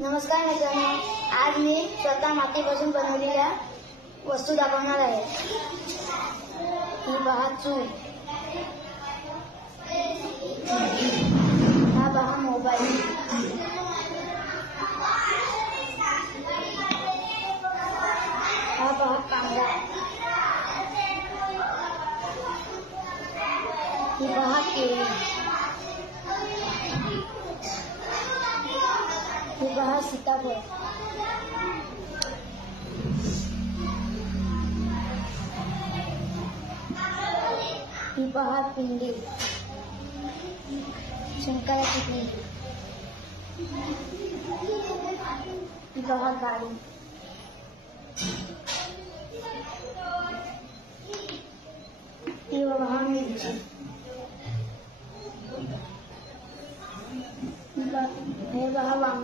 नमस्कार मित्रांनो, आज मी स्वतः मातीपासून बनवलेल्या वस्तू दाखवणार आहे। ही पहा चूल, हा पहा मोबाईल, हा पहा कांदा, ही पहा केळी, ही पहा सीताफळ, ही पहा पिंडी, शंकराची पिंडी, ही पहा गाडी, ही पहा मिरची, हे पहा वांग,